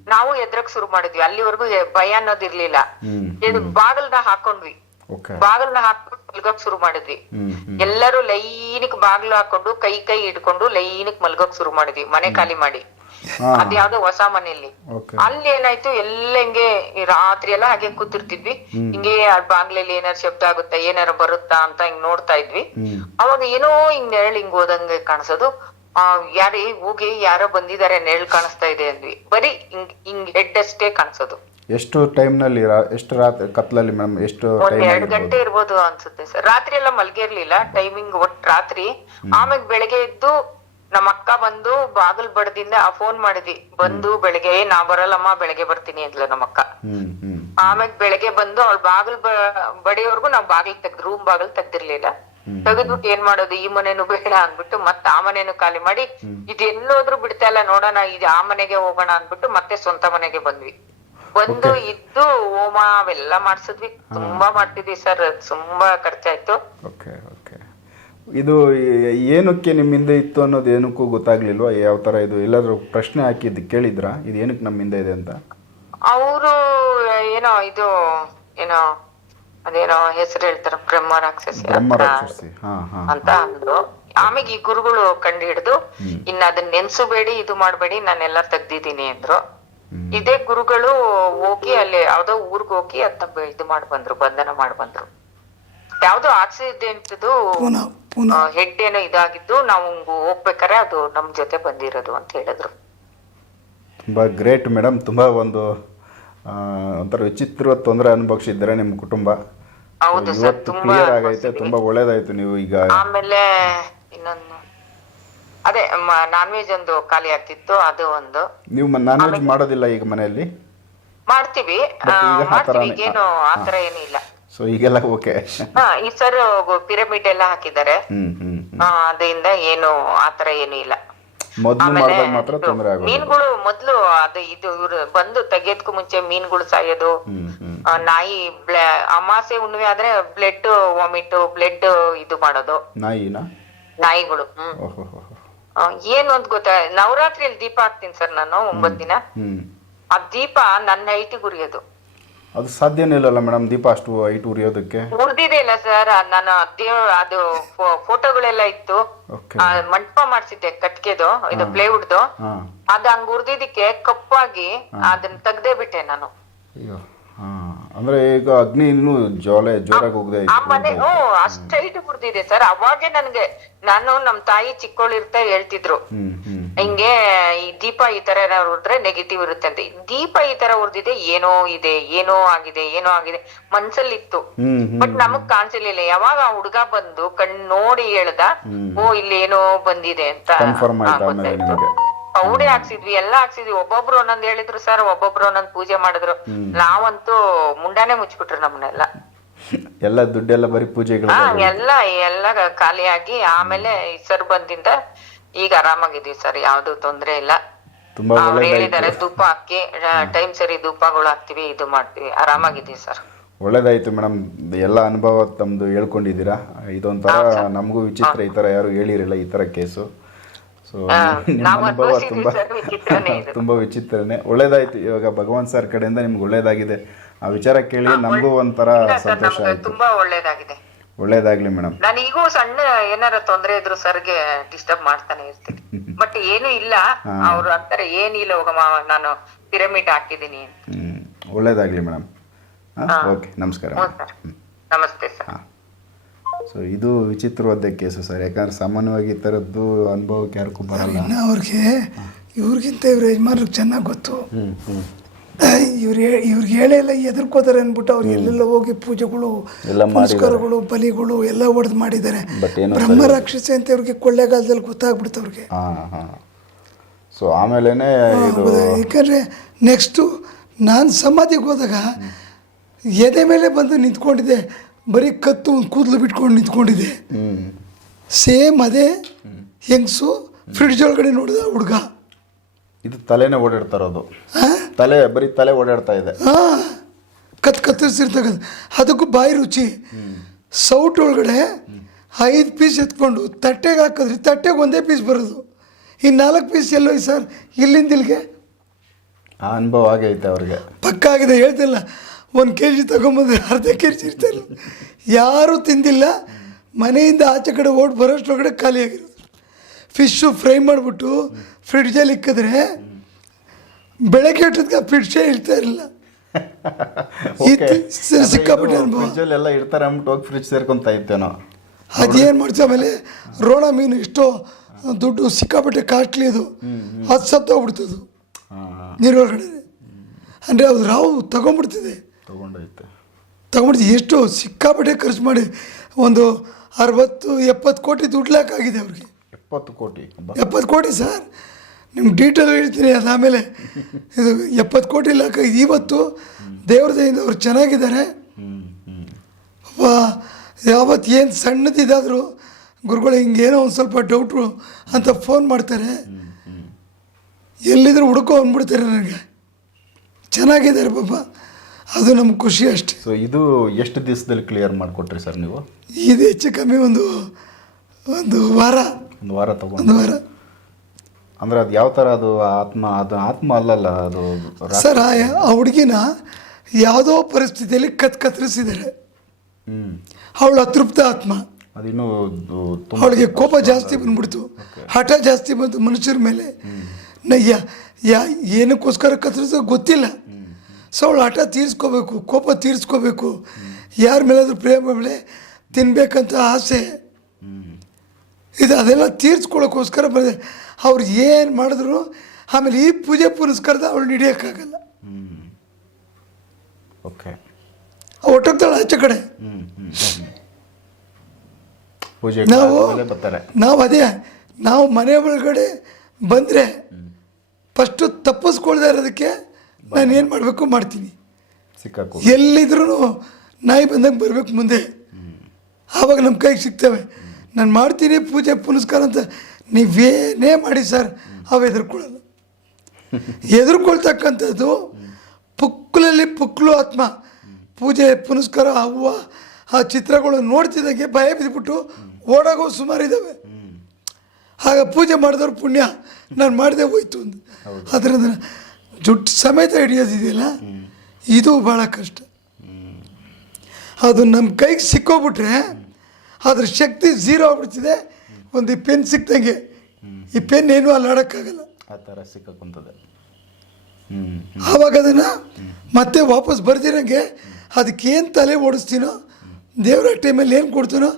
ನಾವು ಎದ್ರಕ್ ಶುರು ಮಾಡಿದ್ವಿ ಅಲ್ಲಿವರೆಗೂ ಭಯ ಅನ್ನೋದಿರ್ಲಿಲ್ಲ ಹ್ಮ್ ಇದು ಬಾಗಲ್ನ ಹಾಕೊಂಡ್ವಿ. ಬಾಗಲ್ನ ಹಾಕೊಂಡು ಮಲ್ಗೋಕ್ ಶುರು ಮಾಡಿದ್ವಿ. ಎಲ್ಲರೂ ಲೈನಿಕ್ ಬಾಗಿಲು ಹಾಕೊಂಡು ಕೈ ಕೈ ಇಟ್ಕೊಂಡು ಲೈನಿಕ್ ಮಲ್ಗೋಕ್ ಶುರು ಮಾಡಿದ್ವಿ ಮನೆ ಖಾಲಿ ಮಾಡಿ. ಅದ್ ಯಾವ್ದೋ ಹೊಸ ಮನೆಯಲ್ಲಿ. ಅಲ್ಲಿ ಏನಾಯ್ತು ಎಲ್ಲ ಹಿಂಗೆ ರಾತ್ರಿ ಎಲ್ಲ ಹಾಗೆ ಕೂತಿರ್ತಿದ್ವಿ. ಹಿಂಗೆ ಆ ಬಾಗ್ಲಲ್ಲಿ ಏನಾರು ಶಬ್ದ ಆಗುತ್ತಾ ಏನಾರು ಬರುತ್ತಾ ಅಂತ ಹಿಂಗ್ ನೋಡ್ತಾ ಇದ್ವಿ. ಅವಾಗ ಏನೋ ಹಿಂಗ್ ನೆರಳು ಹಿಂಗ್ ಹೋದಂಗೆ ಕಾಣಿಸೋದು. ಆ ಯಾರೇ ಹೋಗಿ ಯಾರೋ ಬಂದಿದ್ದಾರೆ ನೆರಳು ಕಾಣಿಸ್ತಾ ಇದೆ ಅಂದ್ವಿ. ಬರೀ ಹಿಂಗ್ ಹಿಂಗ್ ಹೆಡ್ ಅಷ್ಟೇ ಕಾಣಿಸೋದು. ಎಷ್ಟು ಟೈಮ್ನಲ್ಲಿ ಎಷ್ಟು ರಾತ್ರಿ ಕತ್ಲಲ್ಲಿ ಮೇಡಮ್ ಎಷ್ಟು ಒಂದ್ ಟೈಮ್ ಎರಡ್ ಗಂಟೆ ಇರ್ಬೋದು ಅನ್ಸುತ್ತೆ ಸರ್. ರಾತ್ರಿ ಎಲ್ಲ ಮಲ್ಗಿರ್ಲಿಲ್ಲ ಟೈಮಿಂಗ್ ಒಟ್ ರಾತ್ರಿ. ಆಮೇಲೆ ಬೆಳಗ್ಗೆ ಎದ್ದು ನಮ್ಮ ಅಕ್ಕ ಬಂದು ಬಾಗಲ್ ಬಡದಿಂದ ಆ ಫೋನ್ ಮಾಡಿದ್ವಿ. ಬಂದು ಬೆಳಗ್ಗೆ "ಏ, ನಾ ಬರಲ್ಲಮ್ಮ ಬೆಳಗ್ಗೆ ಬರ್ತೀನಿ ಅಂದ್ಲು ನಮ್ಮ ಅಕ್ಕ. ಹ್ಮ್ ಹ್ಮ್. ಆಮೇಲೆ ಬೆಳಗ್ಗೆ ಬಂದು ಅವಳು ಬಾಗಿಲ್ ಬಡಿಯೋರ್ಗು ನಾವ್ ಬಾಗಿಲ್ ತೆಗ್ದು ರೂಮ್ ಬಾಗಿಲ್ ತೆಗ್ದಿರ್ಲಿಲ್ಲ. ತೆಗೆದ್ಬಿಟ್ಟು ಏನ್ ಮಾಡೋದು ಈ ಮನೇನು ಬೇಡ ಅಂದ್ಬಿಟ್ಟು ಮತ್ತೆ ಆ ಮನೇನು ಖಾಲಿ ಮಾಡಿ ಇದೆಲ್ಲೋದ್ರು ಬಿಡ್ತಾ ಇಲ್ಲ ನೋಡೋಣ ಇದು ಆ ಮನೆಗೆ ಹೋಗೋಣ ಅಂದ್ಬಿಟ್ಟು ಮತ್ತೆ ಸ್ವಂತ ಮನೆಗೆ ಬಂದ್ವಿ. ಬಂದು ಇದ್ದು ಹೋಮ ಅವೆಲ್ಲ ಮಾಡ್ಸಿದ್ವಿ. ತುಂಬಾ ಮಾಡ್ತಿದ್ವಿ ಸರ್. ತುಂಬಾ ಖರ್ಚಾಯ್ತು. ಓಕೆ ಓಕೆ ಇದು ಏನಕ್ಕೆ ನಿಮ್ಮ ಹಿಂದೆ ಇತ್ತು ಅನ್ನೋದು ಏನಕ್ಕೂ ಗೊತ್ತಾಗ್ಲಿಲ್ವಾ? ಯಾವ ತರ ಇದು? ಎಲ್ಲಾದ್ರೂ ಪ್ರಶ್ನೆ ಹಾಕಿದ್ದು ಕೇಳಿದ್ರಾ? ಇದು ಏನಕ್ಕೆ ನಮ್ಮಿಂದ ಹಿಂದೆ ಇದೆ ಅಂತ? ಅವರು ಏನೋ ಇದು ಏನೋ ಅದೇನೋ ಹೆಸರು ಹೇಳ್ತಾರ ಬ್ರಹ್ಮ ರಾಕ್ಷಸಿ ಬ್ರಹ್ಮ ರಾಕ್ಷಸಿ. ಹಾಂ ಹಾಂ ಅಂತ ಅಂದ್ರು. ಆಮೇಲೆ ಈ ಗುರುಗಳು ಕಂಡು ಹಿಡಿದು ಇನ್ನ ಅದನ್ನ ನೆನ್ಸಬೇಡಿ ಇದು ಮಾಡಬೇಡಿ ನಾನೆಲ್ಲ ತೆಗ್ದಿದ್ದೀನಿ ಅಂದ್ರು. ಇದೇ ಗುರುಗಳು ಹೋಗಿ ಅಲ್ಲಿ ಯಾವ್ದೋ ಊರ್ಗ್ ಹೋಗಿ ಅದನ್ನ ಇದು ಮಾಡಿ ಬಂದ್ರು ಬಂಧನ ಮಾಡಿ ಬಂದ್ರು. ಯಾವ್ದೋ ಆಕ್ಸಿಡೆಂಟ್ದು ಪುನಃ ಹೆಡ್ ಏನೋ ಇದಾಗಿದ್ದು ನಾವು ಹೋಗ್ಬೇಕಾರೆ ಅದು ನಮ್ ಜೊತೆ ಬಂದಿರೋದು ಅಂತ ಹೇಳಿದ್ರು. ತುಂಬಾ ಗ್ರೇಟ್ ಮೇಡಮ್ ತುಂಬಾ ಒಂದು ಒಂಥರ ವಿಚಿತ್ರ ತೊಂದರೆ ಅನುಭವಿಸಿದ್ದಾರೆ ನಿಮ್ಮ ಕುಟುಂಬ. ಹೌದು ಸರ್ ತುಂಬಾ ಕ್ಲಿಯರ್ ಆಗೈತೆ ತುಂಬಾ ಒಳ್ಳೇದಾಯ್ತು ನೀವು ಈಗ. ಆಮೇಲೆ ಇನ್ನೊಂದು ಅದೇ ನಾನ್ ವೆಜ್ ಒಂದು ಖಾಲಿ ಆಗ್ತಿತ್ತು ಅದು ಒಂದು. ನೀವು ನಾನ್ ವೆಜ್ ಮಾಡೋದಿಲ್ಲ ಈಗ ಮನೆಯಲ್ಲಿ? ಮಾಡ್ತೀವಿ. ಮಾಡ್ತೀವಿ ಈಗೇನು ಆತರ ಏನು ಇಲ್ಲ. ಸೊ ಈಗೆಲ್ಲ ಓಕೆ ಹಾ ಈ ಸರ್ ಪಿರಮಿಡ್ ಎಲ್ಲ ಹಾಕಿದ್ದಾರೆ. ಅದರಿಂದ ಏನು ಆತರ ಏನು ಇಲ್ಲ. ಮೊದಲು ಆಮೇಲೆ ಮಾಡಿದಾಗ ಮಾತ್ರ ತೊಂದರೆ ಆಗೋದು ಮೀನುಗಳು ಮೊದ್ಲು ಅದು ಇದು ಇವ್ರು ಬಂದು ತೆಗೆಯೋದಕ್ಕೂ ಮುಂಚೆ ಮೀನುಗಳು ಸಾಯೋದು. ನಾಯಿ ಅಮಾಸೆ ಹುಣ್ಣಿಮೆ ಆದ್ರೆ ಬ್ಲಡ್ ವಾಮಿಟ್ ಬ್ಲಡ್ ಇದು ಮಾಡೋದು. ನಾಯಿನಾ? ನಾಯಿಗಳು ಹ್ಮ್. ಓಹೋ ಏನು ಅಂತ ಗೊತ್ತಾ? ನವರಾತ್ರಿಯಲ್ಲಿ ದೀಪ ಹಾಕ್ತೀನಿ ಸರ್ ನಾನು ಒಂಬತ್ತು ದಿನ. ಹ್ಮ್ ಆ ದೀಪ ನನ್ನ ಹೈಟಿಗೆ ಉರಿಯೋದು. ಅದು ಸಾಧ್ಯನೇ ಇಲ್ಲಲ್ಲ ಮೇಡಮ್ ದೀಪ ಅಷ್ಟು ಹೈಟ್ ಉರಿಯೋದಕ್ಕೆ? ಉರ್ದಿದೆ ಇಲ್ಲ ಸರ್ ನಾನು ಅದು ಫೋಟೋಗಳೆಲ್ಲ ಇತ್ತು. ಓಕೆ ಆ, ಮಂಟಪ ಮಾಡ್ಸಿದ್ದೆ ಕಟ್ಗೆದು ಇದು ಪ್ಲೇವುಡ್ದು. ಅದು ಹಂಗ ಹಂಗ್ ಉರ್ದಿದ್ದಕ್ಕೆ ಕಪ್ಪಾಗಿ ಅದನ್ನ ತೆಗ್ದೇ ಬಿಟ್ಟೆ ನಾನು. ಅಯ್ಯೋ ಹಾ. ಅಂದ್ರೆ ಈಗ ಅಗ್ನಿ ಇನ್ನೂ ಜ್ವಾಲೆ ಜೋರಾಗಿ ಹೋಗದೆ ಆ ಮನೆ ಹ್ಮ್ ಅಷ್ಟ್ ಹೈಟ್ ಉರ್ದಿದೆ ಸರ್. ಅವಾಗೆ ನನ್ಗೆ ನಾನು ನಮ್ ತಾಯಿ ಚಿಕ್ಕವಳಿರ್ತಾ ಹೇಳ್ತಿದ್ರು. ಹ್ಮ್ ಹ್ಮ್ ಹಿಂಗೆ ಈ ದೀಪ ಈ ತರ ಏನಾದ್ರು ಉರಿದ್ರೆ ನೆಗೆಟಿವ್ ಇರುತ್ತೆ ಅಂತ ದೀಪ ಈ ತರ ಉರಿದಿದೆ ಏನೋ ಇದೆ ಏನೋ ಆಗಿದೆ ಏನೋ ಆಗಿದೆ. ಮನ್ಸಲ್ಲಿತ್ತು. ಹ್ಮ್ ಹ್ಮ್ ಬಟ್ ನಮಗ್ ಕಾಣಿಸಲಿಲ್ಲ ಯಾವಾಗ ಆ ಹುಡ್ಗ ಬಂದು ಕಣ್ ನೋಡಿ ಹೇಳ್ದ ಓ ಇಲ್ಲಿ ಏನೋ ಬಂದಿದೆ ಅಂತ ಕನ್ಫರ್ಮ್ ಆ, ಆಯ್ತು ಆಮೇಲೆ ಗೊತ್ತಾಯ್ತು ನಿಮಗೆ. ಪೌಡೆ ಹಾಕ್ಸಿದ್ವಿ ಎಲ್ಲಾ ಹಾಕ್ಸಿದ್ವಿ. ಒಬ್ಬೊಬ್ರು ಒಂದೊಂದ್ ಹೇಳಿದ್ರು ಸರ್ ಒಬ್ಬೊಬ್ರು ಒಂದೊಂದ್ ಪೂಜೆ ಮಾಡಿದ್ರು. ನಾವಂತೂ ಮುಂಡಾನೆ ಮುಚ್ಚಿಬಿಟ್ರು ನಮ್ಮನ್ನೆಲ್ಲ. ಎಲ್ಲ ದುಡ್ಡೆಲ್ಲ ಬರೀ ಪೂಜೆಗಳು ಹಾ ಎಲ್ಲ ಎಲ್ಲ ಖಾಲಿಯಾಗಿ ಆಮೇಲೆ ಸರ್ ಬಂದಿಂದ ಈಗ ಆರಾಮಾಗಿದ್ದೀವಿ ಸರ್ ಯಾವ್ದು ತೊಂದ್ರೆ ಇಲ್ಲ. ತುಂಬಾ ಅವ್ರು ಹೇಳಿದಾರೆ ಧೂಪ ಹಾಕಿ ಟೈಮ್ ಸರಿ ಧೂಪಗಳು ಹಾಕ್ತಿವಿ ಇದು ಮಾಡ್ತೀವಿ. ಆರಾಮಾಗಿದ್ದೀವಿ ಸರ್. ಒಳ್ಳೇದಾಯ್ತು ಮೇಡಮ್. ಎಲ್ಲ ಅನುಭವ ತಮ್ಮದು ಹೇಳ್ಕೊಂಡಿದ್ದೀರಾ. ಇದೊಂಥರ ನಮಗೂ ವಿಚಿತ್ರ ಈ ತರ ಯಾರು ಹೇಳಿರಲ್ಲ ಈ ತರ ಕೇಸು. ಸೊ ಅನುಭವ ತುಂಬ ತುಂಬ ವಿಚಿತ್ರನೇ. ಒಳ್ಳೇದಾಯ್ತು. ಇವಾಗ ಭಗವಾನ್ ಸರ್ ಕಡೆಯಿಂದ ನಿಮ್ಗೆ ಒಳ್ಳೇದಾಗಿದೆ. ಆ ವಿಚಾರ ಕೇಳಿ ನಮಗೂ ಒಂಥರ ಸಂತೋಷ ಆಯ್ತು. ತುಂಬಾ ಒಳ್ಳೇದಾಗಿದೆ. ಒಳ್ಳೇದಾಗ್ಲಿ ಮೇಡಮ್ ನಾನು ಈಗೂ ಸಣ್ಣ ಏನಾರ ತೊಂದರೆ ಇದ್ರು ಸರ್ಗೆ ಡಿಸ್ಟರ್ಬ್ ಮಾಡ್ತಾನೆ ಇರ್ತೀನಿ. ಬಟ್ ಏನು ಇಲ್ಲ. ಅವ್ರು ಅಂತಾರೆ ಏನಿಲ್ಲ ಹೋಗಮ್ಮ ನಾನು ಪಿರಮಿಡ್ ಹಾಕಿದೀನಿ ಒಳ್ಳೇದಾಗ್ಲಿ ಮೇಡಮ್ ಓಕೆ ನಮಸ್ಕಾರ ನಮಸ್ತೆ ಸರ್. ಸೊ ಇದು ವಿಚಿತ್ರವಾದ ಕೇಸು ಸರ್. ಯಾಕಂದ್ರೆ ಸಾಮಾನ್ಯವಾಗಿ ಈ ಥರದ್ದು ಅನುಭವಕ್ಕೆ ಯಾರಿಗೂ ಬರಲ್ಲ. ಇನ್ನು ಅವ್ರಿಗೆ ಇವ್ರಿಗಿಂತ ಇವ್ರ ಯಜಮಾನ್ರಿಗೆ ಚೆನ್ನಾಗಿ ಗೊತ್ತು. ಇವ್ರು ಇವ್ರಿಗೆ ಹೇಳೇ ಇಲ್ಲ ಎದುರ್ಕೋತಾರೆ ಅಂದ್ಬಿಟ್ಟು ಅವ್ರು ಎಲ್ಲೆಲ್ಲ ಹೋಗಿ ಪೂಜೆಗಳು ಎಲ್ಲ ಪುನಸ್ಕಾರಗಳು ಬಲಿಗಳು ಎಲ್ಲ ಹೊಡೆದು ಮಾಡಿದ್ದಾರೆ. ಬ್ರಹ್ಮ ರಾಕ್ಷಸಿ ಅಂತ ಇವ್ರಿಗೆ ಕೊಳ್ಳೆಗಾಲದಲ್ಲಿ ಗೊತ್ತಾಗ್ಬಿಡ್ತು ಅವ್ರಿಗೆ. ಸೊ ಆಮೇಲೆ ಯಾಕಂದರೆ ನೆಕ್ಸ್ಟು ನಾನು ಸಮಾಧಿಗೆ ಹೋದಾಗ ಎದೆ ಮೇಲೆ ಬಂದು ನಿಂತ್ಕೊಂಡಿದ್ದೆ. ಬರೀ ಕತ್ತು ಒಂದು ಕೂದಲು ಬಿಟ್ಕೊಂಡು ನಿಂತ್ಕೊಂಡಿದೆ. ಸೇಮ್ ಅದೇ ಹೆಂಗಸು ಫ್ರಿಡ್ಜ್ ಒಳಗಡೆ ನೋಡಿದ ಹುಡುಗ. ಇದು ತಲೆನೇ ಓಡಾಡ್ತಾರೋದು ತಲೆ ಬರೀ ತಲೆ ಓಡಾಡ್ತಾ ಇದೆ. ಹಾಂ ಕತ್ ಕತ್ತರಿಸಿರ್ತಕ್ಕಂಥ ಅದಕ್ಕೂ ಬಾಯಿ ರುಚಿ. ಸೌಟ್ ಒಳಗಡೆ ಐದು ಪೀಸ್ ಎತ್ಕೊಂಡು ತಟ್ಟೆಗೆ ಹಾಕಿದ್ರಿ ತಟ್ಟೆಗೆ ಒಂದೇ ಪೀಸ್ ಬರೋದು. ಈ ನಾಲ್ಕು ಪೀಸ್ ಎಲ್ಲೋಯ್ ಸರ್ ಇಲ್ಲಿಂದ ಇಲ್ಲಿಗೆ ಆ ಅನುಭವ ಆಗೈತೆ ಅವ್ರಿಗೆ. ಪಕ್ಕ ಆಗಿದೆ ಹೇಳ್ತಿಲ್ಲ. ಒಂದು ಕೆ ಜಿ ತಗೊಂಬಂದ್ರೆ ಅರ್ಧ ಕೆ ಜಿ ಇರ್ತಾಯಿಲ್ಲ ಯಾರೂ ತಿಂದಿಲ್ಲ. ಮನೆಯಿಂದ ಆಚೆ ಕಡೆ ಓಡ್ ಬರೋಷ್ಟೊಳಗಡೆ ಖಾಲಿಯಾಗಿರೋದು ಫಿಶ್ಶು ಫ್ರೈ ಮಾಡಿಬಿಟ್ಟು ಫ್ರಿಡ್ಜಲ್ಲಿ ಇಕ್ಕಿದ್ರೆ ಬೆಳಗ್ಗೆ ಇಟ್ಟದ್ಕೆ ಫ್ರಿಡ್ಜೇ ಇರ್ತಾ ಇರಲಿಲ್ಲ ಸಿಕ್ಕಾಪಟ್ಟೆ ಅನುಭವ. ಎಲ್ಲ ಇರ್ತಾರೆ ಅಂದ್ಬಿಟ್ಟು ಹೋಗಿ ಫ್ರಿಜ್ ಸೇರ್ಕೊಂತ ಇತ್ತೇನೋ ಅದೇನು ಮಾಡ್ತೀವಿ ಆಮೇಲೆ ರೋಣ ಮೀನು ಎಷ್ಟೋ ದುಡ್ಡು ಸಿಕ್ಕಾಪಟ್ಟೆ ಕಾಸ್ಟ್ಲಿ ಅದು. ಅದು. ಸತ್ತೋಗ್ಬಿಡ್ತದು ನೀರೊಳಗಡೆ ಅಂದರೆ ಅದು ರಾವು ತಗೊಂಡ್ಬಿಡ್ತಿದೆ ತೊಗೊಂಡೈತೆ. ತಗೊಂಡ್ಬಿಡ್ತೀವಿ ಎಷ್ಟು ಸಿಕ್ಕಾಪಟ್ಟೆ ಖರ್ಚು ಮಾಡಿ ಒಂದು ಅರವತ್ತು ಎಪ್ಪತ್ತು ಕೋಟಿ ದುಡ್ಲಾಕಾಗಿದೆ ಅವ್ರಿಗೆ. ಎಪ್ಪತ್ತು ಕೋಟಿ. ಎಪ್ಪತ್ತು ಕೋಟಿ ಸರ್. ನಿಮ್ಗೆ ಡೀಟೇಲ್ ಹೇಳ್ತೀನಿ ಆಮೇಲೆ. ಇದು ಎಪ್ಪತ್ತು ಕೋಟಿ ಲಾಕ್ ಇವತ್ತು ದೇವ್ರ ದಯಿಂದ ಅವ್ರು ಚೆನ್ನಾಗಿದ್ದಾರೆ. ಯಾವತ್ತು ಏನು ಸಣ್ಣದಿದ್ದಾದರೂ ಗುರುಗಳು ಹಿಂಗೇನೋ ಒಂದು ಸ್ವಲ್ಪ ಡೌಟ್ರು ಅಂತ ಫೋನ್ ಮಾಡ್ತಾರೆ. ಎಲ್ಲಿದ್ರು ಹುಡುಕೋ ಅಂದ್ಬಿಡ್ತಾರೆ ನನಗೆ. ಚೆನ್ನಾಗಿದ್ದಾರೆ ಪಾಪ. ಅದು ನಮ್ಗೆ ಖುಷಿ ಅಷ್ಟೇ. ಸೊ ಇದು ಎಷ್ಟು ದಿವಸದಲ್ಲಿ ಕ್ಲಿಯರ್ ಮಾಡಿಕೊಟ್ರಿ ಸರ್ ನೀವು? ಇದು ಹೆಚ್ಚು ಕಮ್ಮಿ ಒಂದು ಒಂದು ವಾರ. ಒಂದು ವಾರ ಒಂದು ತಗೊಂಡು ವಾರ. ಅಂದ್ರೆ ಅದು ಯಾವ ಥರ ಅದು ಆತ್ಮ ಅದು ಆತ್ಮ ಅಲ್ಲಲ್ಲ ಅದು ರಾ- ಸರ್ ಆ ಆ ಹುಡುಗಿನ ಯಾವುದೋ ಪರಿಸ್ಥಿತಿಯಲ್ಲಿ ಕತ್ ಕತ್ತರಿಸಿದ್ದಾರೆ. ಹ್ಮ್. ಅವಳು ಅತೃಪ್ತ ಆತ್ಮ. ಅದಿನ್ನೂ ದು- ತುಂಬ ಅವಳಿಗೆ ಕೋಪ ಜಾಸ್ತಿ ಬಂದ್ಬಿಡ್ತು. ಹಠ ಜಾಸ್ತಿ ಬಂತು ಮನುಷ್ಯರ ಮೇಲೆ. ನಯ್ಯ ಯಾ ಯಾ ಏನಕ್ಕೋಸ್ಕರ ಕತ್ತರಿಸೋ ಗೊತ್ತಿಲ್ಲ. ಸೊ ಅವಳು ಹಠ ತೀರಿಸ್ಕೋಬೇಕು ಕೋಪ ತೀರಿಸ್ಕೋಬೇಕು ಯಾರ ಮೇಲಾದರೂ ಪ್ರೇಮ ಮೇಲೆ ತಿನ್ಬೇಕಂತ ಆಸೆ. ಇದು ಅದೆಲ್ಲ ತೀರಿಸ್ಕೊಳ್ಳೋಕ್ಕೋಸ್ಕರ ಬಂದೆ ಅವ್ರು ಏನು ಮಾಡಿದ್ರು ಆಮೇಲೆ ಈ ಪೂಜೆ ಪುರಸ್ಕಾರದ ಅವಳು ಹಿಡಿಯೋಕ್ಕಾಗಲ್ಲ. ಓಕೆ. ಒಟ್ಟೋಗ್ತಾಳೆ ಆಚೆ ಕಡೆ. ನಾವು ನಾವು ಅದೇ ನಾವು ಮನೆ ಒಳಗಡೆ ಬಂದರೆ ಫಸ್ಟು ತಪ್ಪಿಸ್ಕೊಳ್ದೆ ಇರೋದಕ್ಕೆ ನಾನು ಏನು ಮಾಡಬೇಕು ಮಾಡ್ತೀನಿ. ಸಿಕ್ಕಾಕು ಎಲ್ಲಿದ್ರೂ ನಾಯಿ ಬಂದಂಗೆ ಬರಬೇಕು ಮುಂದೆ. ಆವಾಗ ನಮ್ಮ ಕೈಗೆ ಸಿಗ್ತವೆ. ನಾನು ಮಾಡ್ತೀನಿ ಪೂಜೆ ಪುನಸ್ಕಾರ ಅಂತ ನೀವೇನೇ ಮಾಡಿ ಸರ್ ಅವು ಎದುರ್ಕೊಳ್ಳಲ್ಲ. ಎದುರ್ಕೊಳ್ತಕ್ಕಂಥದ್ದು ಪುಕ್ಲಲ್ಲಿ ಪುಕ್ಕಲು ಆತ್ಮ. ಪೂಜೆ ಪುನಸ್ಕಾರ ಹೂವು ಆ ಚಿತ್ರಗಳು ನೋಡ್ತಿದ್ದಂಗೆ ಭಯ ಬಿದ್ದುಬಿಟ್ಟು ಓಡಾಗೋ ಸುಮಾರು ಇದ್ದಾವೆ ಆಗ ಪೂಜೆ ಮಾಡಿದವ್ರು ಪುಣ್ಯ ನಾನು ಮಾಡಿದೆ ಹೋಯ್ತು ಅಂತ ಅದರಿಂದ ಜುಟ್ಟು ಸಮೇತ ಹಿಡಿಯೋದಿದೆಯಲ್ಲ? ಇದು ಭಾಳ ಕಷ್ಟ. ಅದು ನಮ್ಮ ಕೈಗೆ ಸಿಕ್ಕೋಗ್ಬಿಟ್ರೆ ಅದ್ರ ಶಕ್ತಿ ಝೀರೋ ಆಗ್ಬಿಡ್ತಿದೆ. ಒಂದು ಈ ಪೆನ್ ಸಿಕ್ದಂಗೆ. ಈ ಪೆನ್ ಏನೂ ಅಲ್ಲಾಡೋಕ್ಕಾಗಲ್ಲ ಆ ಥರ ಸಿಕ್ಕಂತದೆ ಆವಾಗ ಅದನ್ನು ಮತ್ತೆ ವಾಪಸ್ ಬರ್ದಿರಂಗೆ ಅದಕ್ಕೆ ಏನು ತಲೆ ಓಡಿಸ್ತೀನೋ ದೇವರ ಟೈಮಲ್ಲಿ ಏನು ಕೊಡ್ತೀನೋ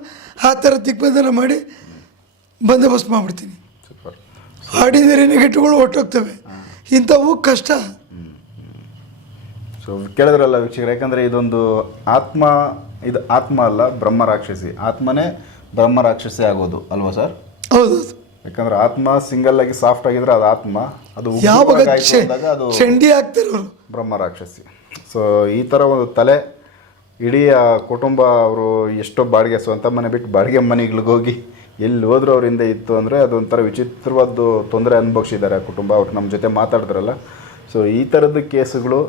ಆ ಥರ ದಿಗ್ಬಂಧನ ಮಾಡಿ ಬಂದೋಬಸ್ತ್ ಮಾಡಿಬಿಡ್ತೀನಿ. ಆರ್ಡಿನರಿ ನೆಗೆಟಿವ್ಗಳು ಹೊಟ್ಟೋಗ್ತವೆ ಇಂಥವು ಕಷ್ಟ. ಸೊ ಕೇಳಿದ್ರಲ್ಲ ವೀಕ್ಷಕರು ಯಾಕಂದ್ರೆ ಇದೊಂದು ಆತ್ಮ ಇದು ಆತ್ಮ ಅಲ್ಲ ಬ್ರಹ್ಮ ರಾಕ್ಷಸಿ. ಆತ್ಮನೇ ಬ್ರಹ್ಮ ರಾಕ್ಷಸಿ ಆಗೋದು ಅಲ್ವಾ ಸರ್? ಹೌದು. ಯಾಕಂದ್ರೆ ಆತ್ಮ ಸಿಂಗಲ್ ಆಗಿ ಸಾಫ್ಟ್ ಆಗಿದ್ರೆ ಅದು ಆತ್ಮ ಅದು ಯಾವಾಗ ಅದು ಚಂಡಿ ಆಗ್ತಿರೋರು ಬ್ರಹ್ಮ ರಾಕ್ಷಸಿ. ಸೊ ಈ ಥರ ಒಂದು ತಲೆ ಇಡೀ ಆ ಕುಟುಂಬ ಅವರು ಎಷ್ಟೋ ಬಾಡಿಗೆ ಸ್ವಂತ ಮನೆ ಬಿಟ್ಟು ಬಾಡಿಗೆ ಮನೆಗಳಿಗೆ ಹೋಗಿ ಎಲ್ಲಿ ಹೋದ್ರು ಅವರಿಂದ ಇತ್ತು ಅಂದರೆ ಅದೊಂಥರ ವಿಚಿತ್ರವಾದ ತೊಂದರೆ ಅನುಭವಿಸಿದ್ದಾರೆ ಆ ಕುಟುಂಬ. ಅವ್ರು ನಮ್ಮ ಜೊತೆ ಮಾತಾಡಿದ್ರಲ್ಲ. ಸೊ ಈ ಥರದ ಕೇಸುಗಳು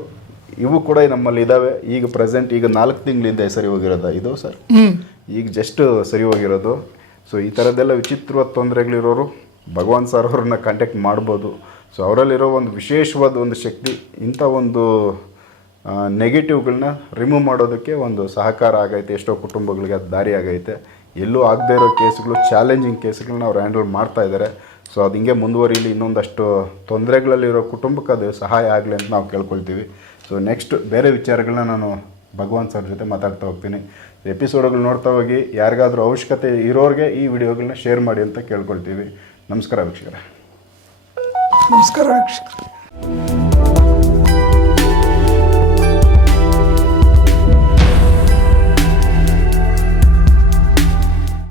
ಇವು ಕೂಡ ನಮ್ಮಲ್ಲಿ ಇದ್ದಾವೆ ಈಗ ಪ್ರೆಸೆಂಟ್ ಈಗ ನಾಲ್ಕು ತಿಂಗಳಿಂದ ಸರಿ ಹೋಗಿರೋದ ಇದು ಸರ್? ಈಗ ಜಸ್ಟ್ ಸರಿ ಹೋಗಿರೋದು. ಸೊ ಈ ಥರದ್ದೆಲ್ಲ ವಿಚಿತ್ರವಾದ ತೊಂದರೆಗಳಿರೋರು ಭಗವಾನ್ ಸರ್ ಅವ್ರನ್ನ ಕಾಂಟ್ಯಾಕ್ಟ್ ಮಾಡ್ಬೋದು. ಸೊ ಅವರಲ್ಲಿರೋ ಒಂದು ವಿಶೇಷವಾದ ಒಂದು ಶಕ್ತಿ ಇಂಥ ಒಂದು ನೆಗೆಟಿವ್ಗಳನ್ನ ರಿಮೂವ್ ಮಾಡೋದಕ್ಕೆ ಒಂದು ಸಹಕಾರ ಆಗೈತೆ. ಎಷ್ಟೋ ಕುಟುಂಬಗಳಿಗೆ ಅದು ದಾರಿ ಆಗೈತೆ. ಎಲ್ಲೂ ಆಗದೇ ಇರೋ ಕೇಸ್ಗಳು ಚಾಲೆಂಜಿಂಗ್ ಕೇಸ್ಗಳನ್ನ ಅವ್ರು ಹ್ಯಾಂಡಲ್ ಮಾಡ್ತಾ ಇದ್ದಾರೆ ಸೊ ಅದು ಹಿಂಗೆ ಮುಂದುವರಿಲಿ, ಇನ್ನೊಂದಷ್ಟು ತೊಂದರೆಗಳಲ್ಲಿರೋ ಕುಟುಂಬಕ್ಕೆ ಅದು ಸಹಾಯ ಆಗಲಿ ಅಂತ ನಾವು ಕೇಳ್ಕೊಳ್ತೀವಿ. ಸೊ ನೆಕ್ಸ್ಟ್ ಬೇರೆ ವಿಚಾರಗಳನ್ನ ನಾನು ಭಗವಾನ್ ಸರ್ ಜೊತೆ ಮಾತಾಡ್ತಾ ಹೋಗ್ತೀನಿ. ಎಪಿಸೋಡ್ಗಳು ನೋಡ್ತಾ ಹೋಗಿ, ಯಾರಿಗಾದ್ರೂ ಅವಶ್ಯಕತೆ ಇರೋರಿಗೆ ಈ ವಿಡಿಯೋಗಳನ್ನ ಶೇರ್ ಮಾಡಿ ಅಂತ ಕೇಳ್ಕೊಳ್ತೀವಿ. ನಮಸ್ಕಾರ ವೀಕ್ಷಕರೇ. ನಮಸ್ಕಾರ ವೀಕ್ಷಕರೇ.